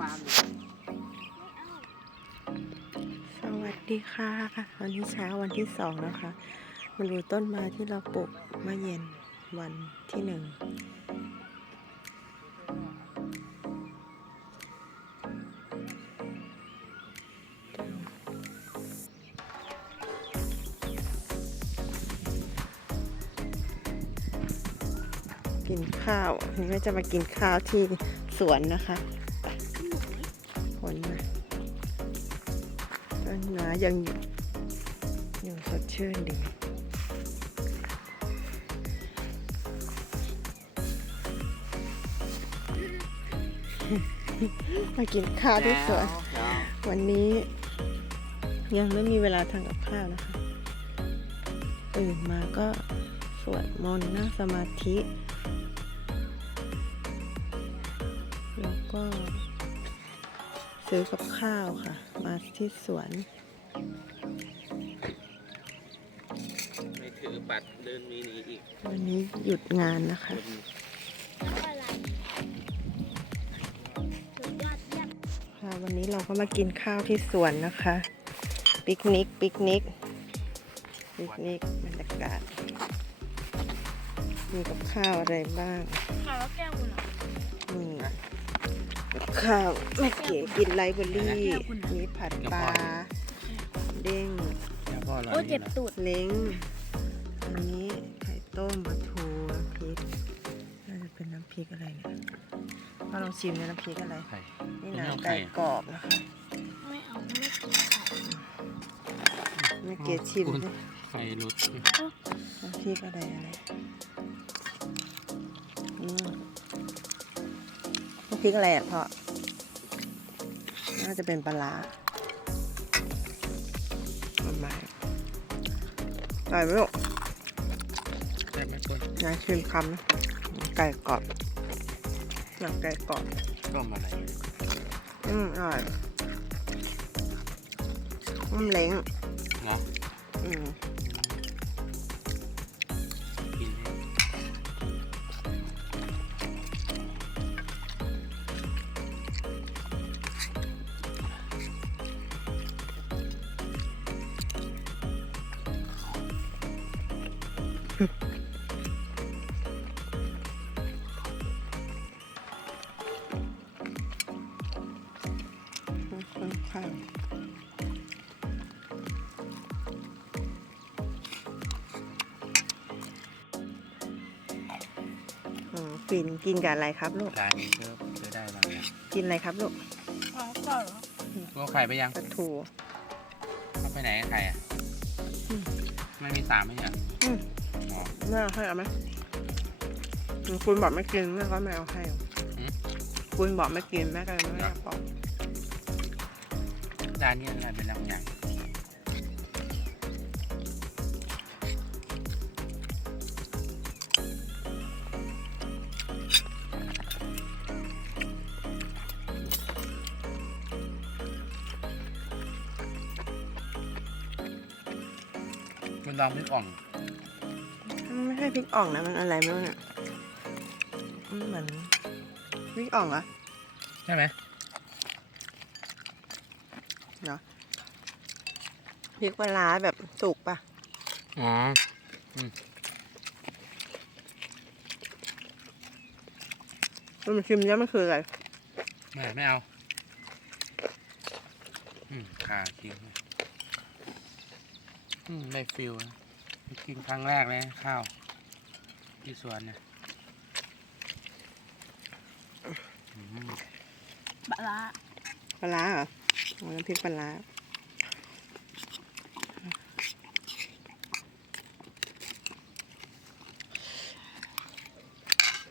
ฟาร์มสวัสดีค่ะ วันนี้เช้าวันที่สองนะคะ มาดูต้นไม้ที่เราปลูกเมื่อเย็นวันที่หนึ่งกินข้าวนนี้ก็จะมากินข้าวที่สวนนะคะ ต้นไม้ยังอยู่ยังสดชื่นดีมากินข้าวที่สวนวันนี้ ยังไม่มีเวลาทำกับข้าวนะคะตื่นมาก็สวดมนต์นั่งสมาธิ ซื้อกับข้าวค่ะ มาที่สวน ไม่ถือบัตรเดินมีหนีอีกวันนี้หยุดงานนะคะคนอะไรสุดยอดเยี่ยมค่ะ วันนี้เราก็มากินข้าวที่สวนนะคะ ปิกนิก ปิกนิก ปิกนิกบรรยากาศ มีกับข้าวอะไรบ้างข่าวแล้วแก้วคุณเหรอนี่ กับข้าวแม่เก๋กินไลเบอรี่มีผัดปลาเด้งแค่พ่อเราโอ้เจ็บตูดเล้งอันนี้ไข่ต้มปลาทูน้ำพริกน่าจะเป็นน้ำพริกอะไรเนี่ยก็ลองชิมนะน้ำพริกอะไรไข่นี่ไม่นะเอาไก่ไข่กรอบนะคะไม่เอาไม่กินไข่แม่เก๋ชิมดิไข่รุดน้ำพริกอะไรอะไร พริกอะไรอะพ่อ น่าจะเป็นปลาร้ามันมาอร่อยไหมลูกแค่ไม่คนนายชิมคำนะไก่กรอบหนังไก่กรอบ ต้มอะไรอืมอร่อยมันเล้งเนาะอืม ข้างอืมกินกินกับอะไรครับลูกร้านนี้ก็จะได้บางอย่างกินอะไรครับลูกของก่อนเหรอก็ไข่ไปยังปลาทูเอาไปไหนไข่อะอืมไม่มีสามไม่ใช่เหรออืมอ๋อ แม่เอาให้เอาไหมอืมคุณบอกไม่กินแม่ก็ไม่เอาให้อืมคุณบอกไม่กินแม่ก็เลยไม่เอาบอกร้านนี้อะไรเป็นบางอย่างมันลองพริกอ่องมันไม่ใช่ พริกอ่องนะมันอะไรไม่รู้เนี่ยมันเหมือนพริกอ่องเหรอใช่ไหมพริกปลาร้าแบบสุกปะอ๋อมันชิมแล้วมันคืออะไรไม่ไม่เอาอืมขาคิวอืมได้ฟิลนะกินครั้งแรกเลยข้าว ที่สวนเนี่ยอืมบะละปลาร้าเหรอโอ้น้ำพริกปลาร้า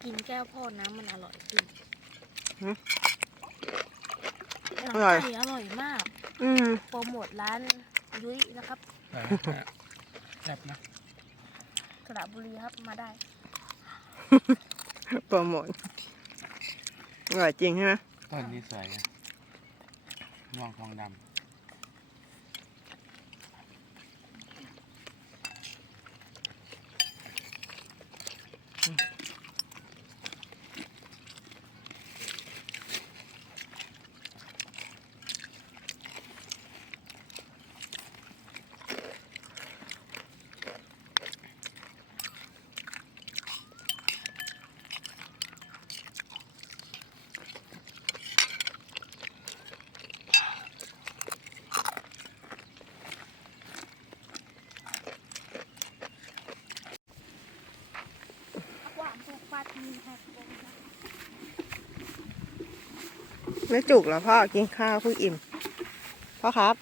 กินแก้วพ่อน้ำมันอร่อยจริงหึน้ำอร่อยไก่อร่อยมาก อืมโปรโมทร้านยุ้ยนะครับแต่แซ่บนะ สระบุรีครับมาได้ โปรโมทอร่อยจริงใช่ไหมต้นนี้สวยนะม่วงทองดำ ไม่จุกเหรอพ่อกินข้าวเพิ่งอิ่มพ่อครับ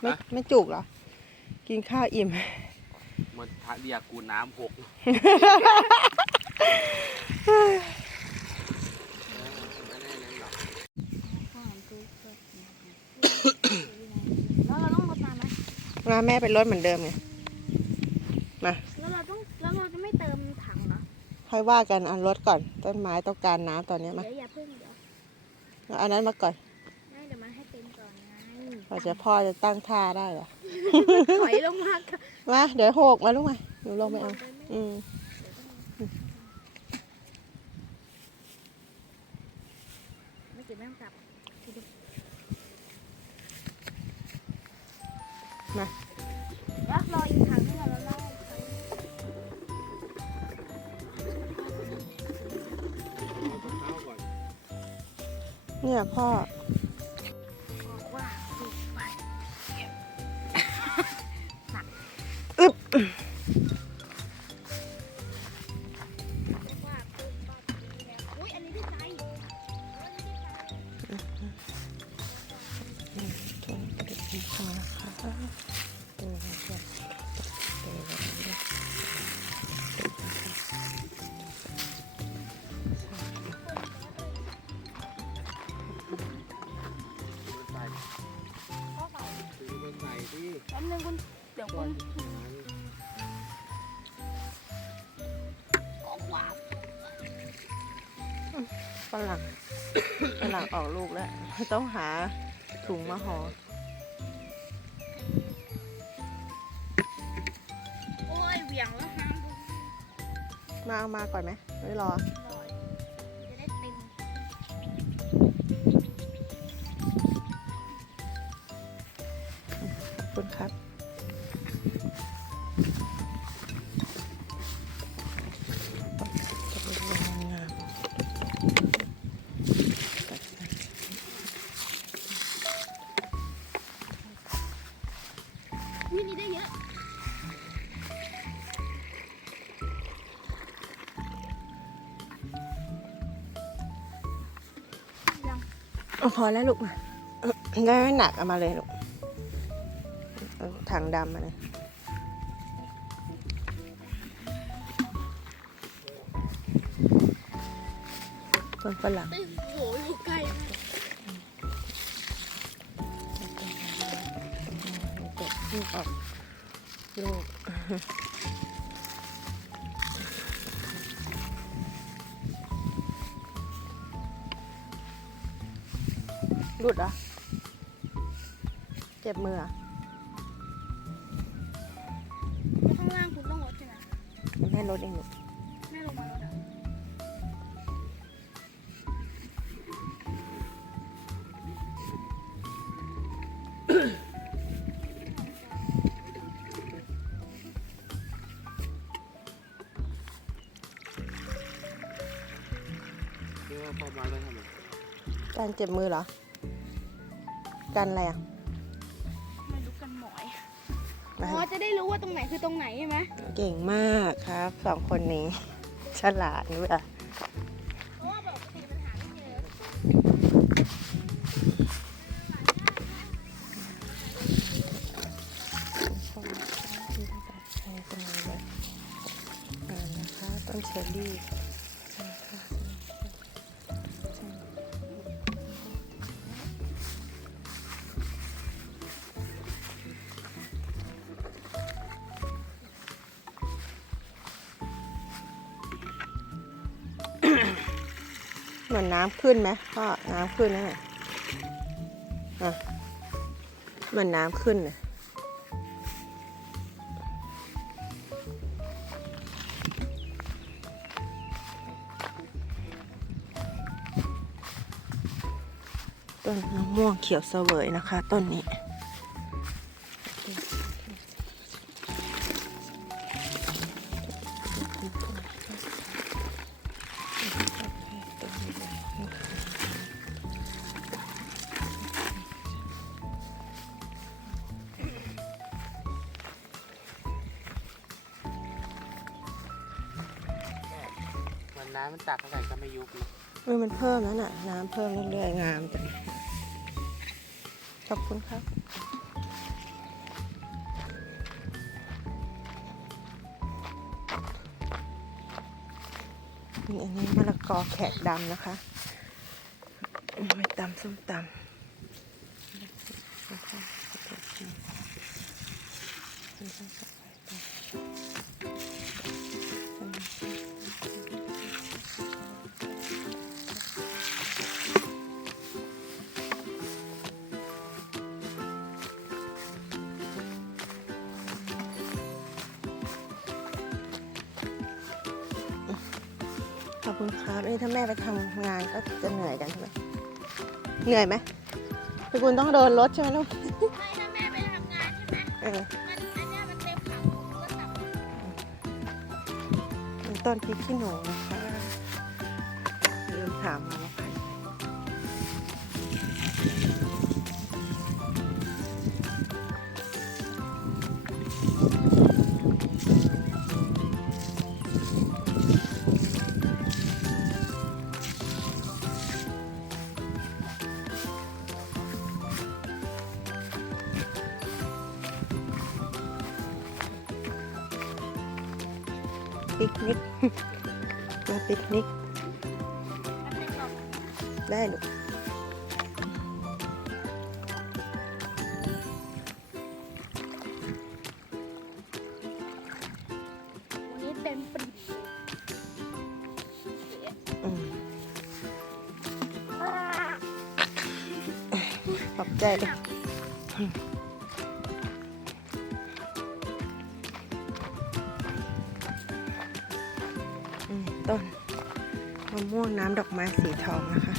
ไม่ไม่จุกเหรอ กินข้าวอิ่ม มันทะเรียกกูน้ำหกแล้วเราต้องรดน้ำไหมมาแม่เป็นรถเหมือนเดิมไงแล้วเราต้องแล้วเราจะไม่เติมถังเหรอค่อยว่ากันเอารถก่อนต้นไม้ต้องการน้ำตอนนี้มาเดี๋ยวอย่าเพิ่งเดี๋ยว เอาอันนั้นมาก่อนไม่เดี๋ยวมันให้เต็มก่อนไงกว่าจะพ่อจะตั้งท่าได้เหรอ ถอยลงมาค่ะมา เดี๋ยวโหกมาลูกมาหนูลงไปเอาอืมไม่เก็บไม่ต้องกลับแล้วรออีก เนี่ยพ่อ ฝรั่งฝรั่งออกลูกแล้ว ต้องหาถุงมาห่อโอ้ยเหวี่ยงแล้วฮะมาเอามาก่อนไหมไม่รอ เอาพอแล้วลูกมาได้ไม่หนักเอามาเลยลูกเอาถังดำมาเลยต้นฝรั่งตึ้งโหอยู่ไกลมากเก็บลูกออกลูก หลุดเหรอะ เจ็บมือเหรอะข้างล่างคุณต้องลดใช่ไหมแม่ลดเองลูกแม่ลงมาลดอะเรียกว่าพ่อมาแล้วทำไมการเจ็บมือเหรอ กันอะไรอะไม่รู้กันหมอยมาอ๋อจะได้รู้ว่าตรงไหนคือตรงไหนใช่ไหมเก่งมากครับสองคนนี้ ฉลาดนี่อะ มันน้ำขึ้นไหมพ่อน้ำขึ้นนั่นแหละอะเหมือนน้ำขึ้นนะต้นมะม่วงเขียวเสวยนะคะ ต้นนี้ มันเท่าไหร่ก็ไม่ยุบนะเออมันเพิ่มแล้วน่ะ น้ำเพิ่มเรื่อยๆงามจังขอบคุณครับนี่อันนี้มะละกอแขกดำนะคะเอาไปตำส้มตำ คุณครับนี่ถ้าแม่ไปทำงานก็จะเหนื่อยกันใช่ไหมเหนื่อยไหมพี่กุลต้องเดินรถใช่ไหมลูกไม่ถ้าแม่ไปทำงานใช่ไหมเออมันอันเนี้ยมันเต็มถังผมก็ตักเป็นต้นพริกขี้หนูนะคะ นิกมันเป็นแบบได้ลูกวันนี้เต็มปรีดอืมอ่าขอบใจเลย น้ำดอกไม้สีทองนะคะ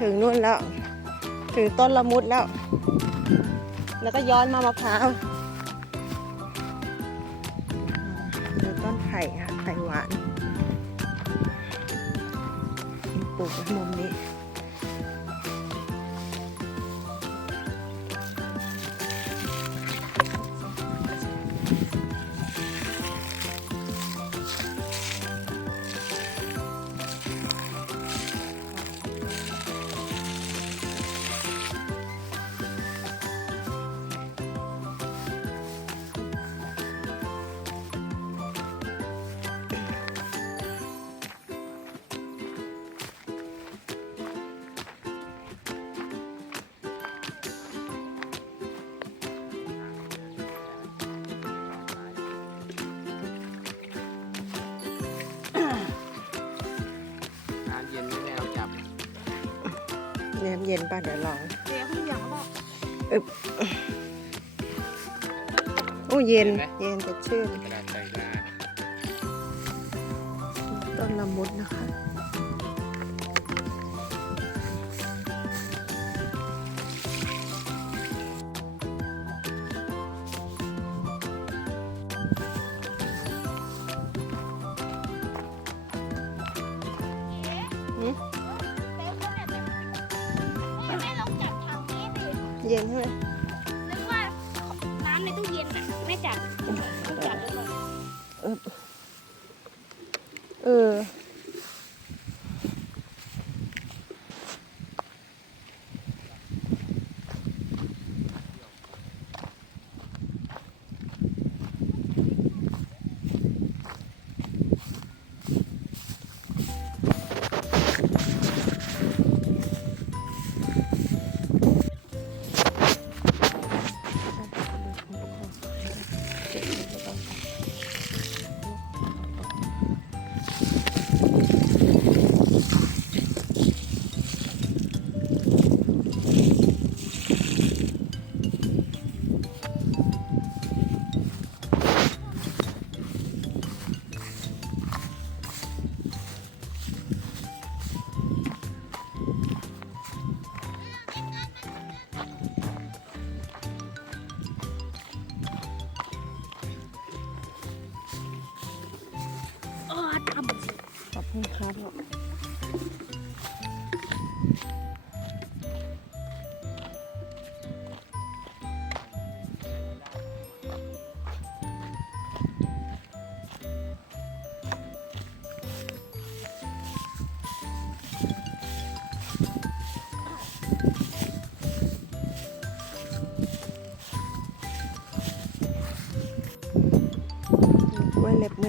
ถึงนู่นแล้ว ถึงต้นละมุดแล้ว แล้วก็ย้อนมามะพร้าวเออต้นไผ่ค่ะไผ่หวานปลูกมุมนี้ เย็นเย็นป่ะเดี๋ยวลองเดี๋ยวพี่อย่างบอกโอ้เย็น เย็นจะชื่นกระดาษใส่หน้าต้นละมุดนะคะ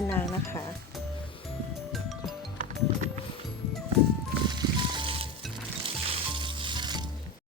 มือนางนะคะ